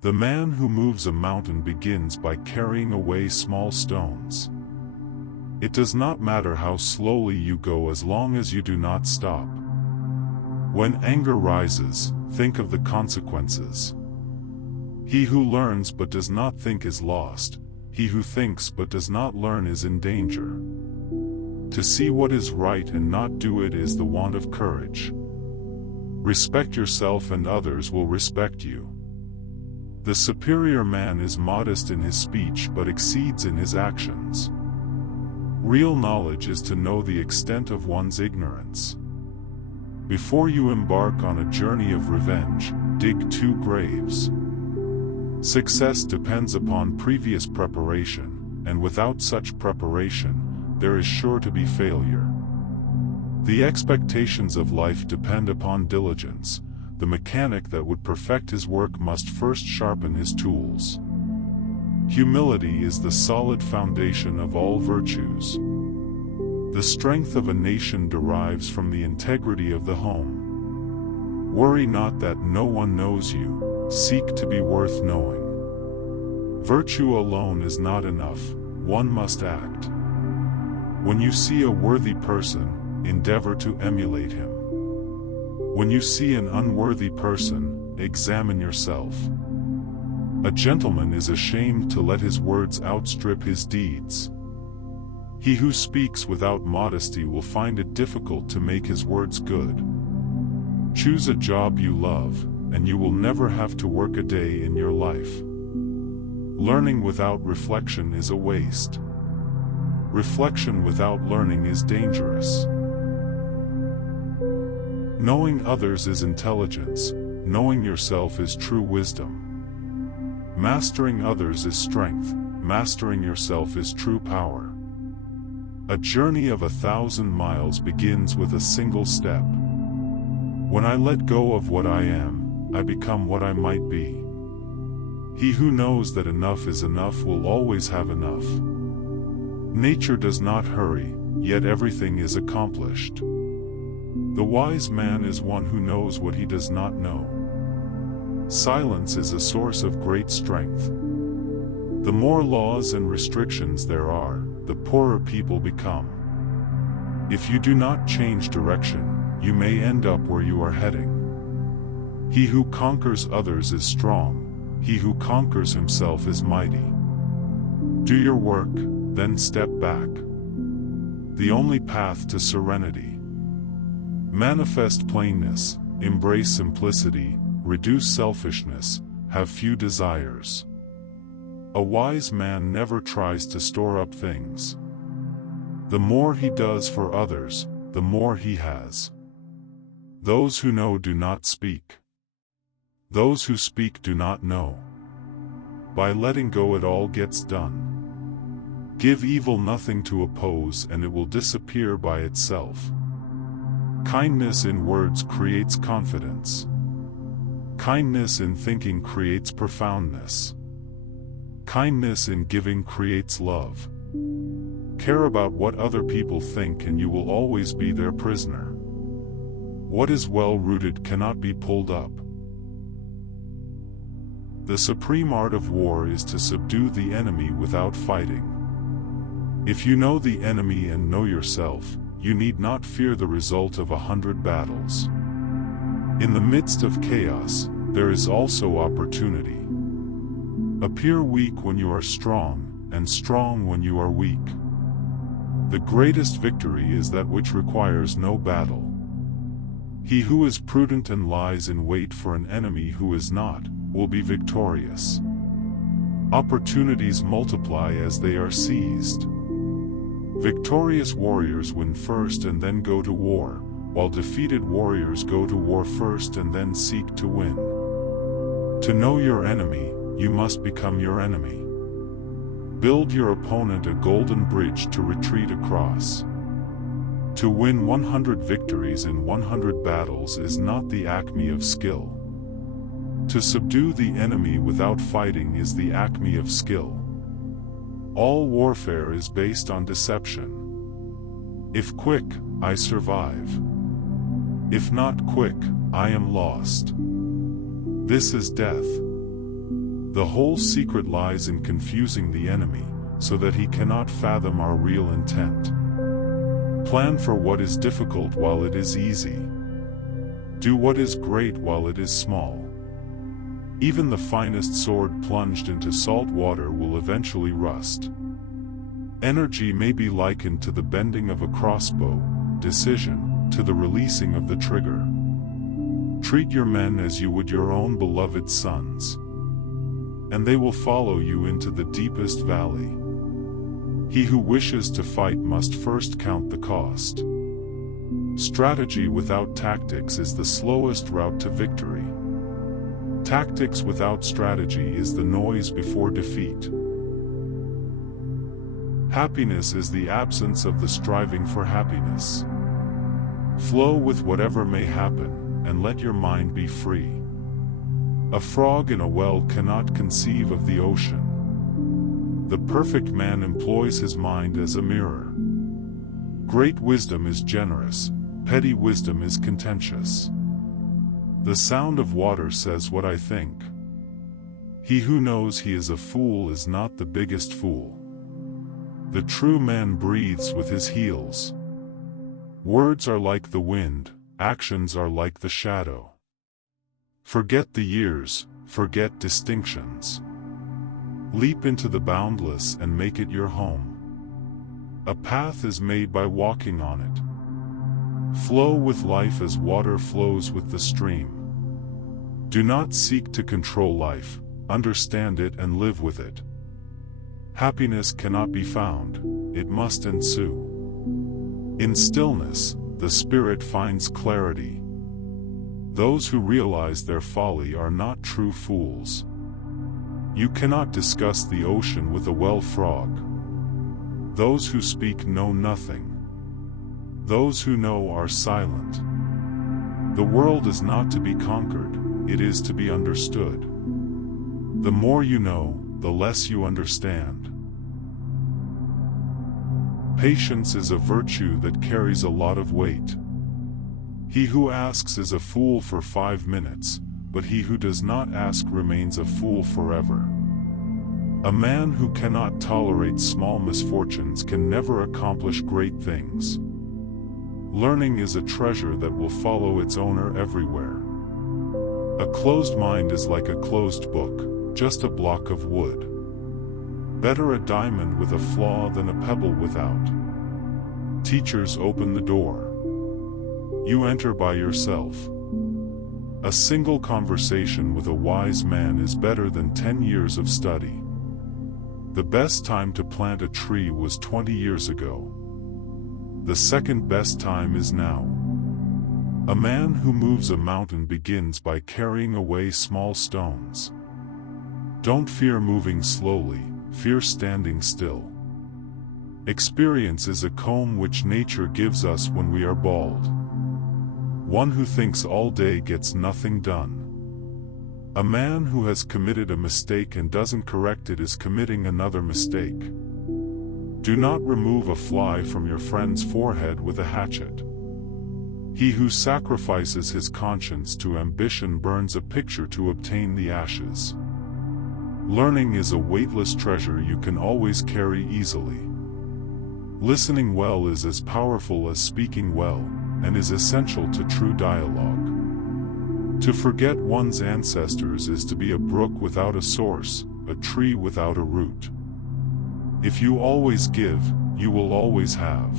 The man who moves a mountain begins by carrying away small stones. It does not matter how slowly you go as long as you do not stop. When anger rises, think of the consequences. He who learns but does not think is lost. He who thinks but does not learn is in danger. To see what is right and not do it is the want of courage. Respect yourself and others will respect you. The superior man is modest in his speech but exceeds in his actions. Real knowledge is to know the extent of one's ignorance. Before you embark on a journey of revenge, dig 2 graves. Success depends upon previous preparation, and without such preparation, there is sure to be failure. The expectations of life depend upon diligence. The mechanic that would perfect his work must first sharpen his tools. Humility is the solid foundation of all virtues. The strength of a nation derives from the integrity of the home. Worry not that no one knows you, seek to be worth knowing. Virtue alone is not enough, one must act. When you see a worthy person, endeavor to emulate him. When you see an unworthy person, examine yourself. A gentleman is ashamed to let his words outstrip his deeds. He who speaks without modesty will find it difficult to make his words good. Choose a job you love, and you will never have to work a day in your life. Learning without reflection is a waste. Reflection without learning is dangerous. Knowing others is intelligence, knowing yourself is true wisdom. Mastering others is strength, mastering yourself is true power. A journey of 1,000 miles begins with a single step. When I let go of what I am, I become what I might be. He who knows that enough is enough will always have enough. Nature does not hurry, yet everything is accomplished. The wise man is one who knows what he does not know. Silence is a source of great strength. The more laws and restrictions there are, the poorer people become. If you do not change direction, you may end up where you are heading. He who conquers others is strong, he who conquers himself is mighty. Do your work, then step back. The only path to serenity. Manifest plainness, embrace simplicity, reduce selfishness, have few desires. A wise man never tries to store up things. The more he does for others, the more he has. Those who know do not speak. Those who speak do not know. By letting go it all gets done. Give evil nothing to oppose and it will disappear by itself. Kindness in words creates confidence. Kindness in thinking creates profoundness. Kindness in giving creates love. Care about what other people think and you will always be their prisoner. What is well-rooted cannot be pulled up. The supreme art of war is to subdue the enemy without fighting. If you know the enemy and know yourself, you need not fear the result of 100 battles. In the midst of chaos, there is also opportunity. Appear weak when you are strong, and strong when you are weak. The greatest victory is that which requires no battle. He who is prudent and lies in wait for an enemy who is not, will be victorious. Opportunities multiply as they are seized. Victorious warriors win first and then go to war, while defeated warriors go to war first and then seek to win. To know your enemy, you must become your enemy. Build your opponent a golden bridge to retreat across. To win 100 victories in 100 battles is not the acme of skill. To subdue the enemy without fighting is the acme of skill. All warfare is based on deception. If quick, I survive. If not quick, I am lost. This is death. The whole secret lies in confusing the enemy, so that he cannot fathom our real intent. Plan for what is difficult while it is easy. Do what is great while it is small. Even the finest sword plunged into salt water will eventually rust. Energy may be likened to the bending of a crossbow, decision, to the releasing of the trigger. Treat your men as you would your own beloved sons, and they will follow you into the deepest valley. He who wishes to fight must first count the cost. Strategy without tactics is the slowest route to victory. Tactics without strategy is the noise before defeat. Happiness is the absence of the striving for happiness. Flow with whatever may happen, and let your mind be free. A frog in a well cannot conceive of the ocean. The perfect man employs his mind as a mirror. Great wisdom is generous, petty wisdom is contentious. The sound of water says what I think. He who knows he is a fool is not the biggest fool. The true man breathes with his heels. Words are like the wind, actions are like the shadow. Forget the years, forget distinctions. Leap into the boundless and make it your home. A path is made by walking on it. Flow with life as water flows with the stream. Do not seek to control life, understand it and live with it. Happiness cannot be found, it must ensue. In stillness, the spirit finds clarity. Those who realize their folly are not true fools. You cannot discuss the ocean with a well frog. Those who speak know nothing. Those who know are silent. The world is not to be conquered, it is to be understood. The more you know, the less you understand. Patience is a virtue that carries a lot of weight. He who asks is a fool for 5 minutes, but he who does not ask remains a fool forever. A man who cannot tolerate small misfortunes can never accomplish great things. Learning is a treasure that will follow its owner everywhere. A closed mind is like a closed book, just a block of wood. Better a diamond with a flaw than a pebble without. Teachers open the door. You enter by yourself. A single conversation with a wise man is better than 10 years of study. The best time to plant a tree was 20 years ago. The second best time is now. A man who moves a mountain begins by carrying away small stones. Don't fear moving slowly, fear standing still. Experience is a comb which nature gives us when we are bald. One who thinks all day gets nothing done. A man who has committed a mistake and doesn't correct it is committing another mistake. Do not remove a fly from your friend's forehead with a hatchet. He who sacrifices his conscience to ambition burns a picture to obtain the ashes. Learning is a weightless treasure you can always carry easily. Listening well is as powerful as speaking well, and is essential to true dialogue. To forget one's ancestors is to be a brook without a source, a tree without a root. If you always give, you will always have.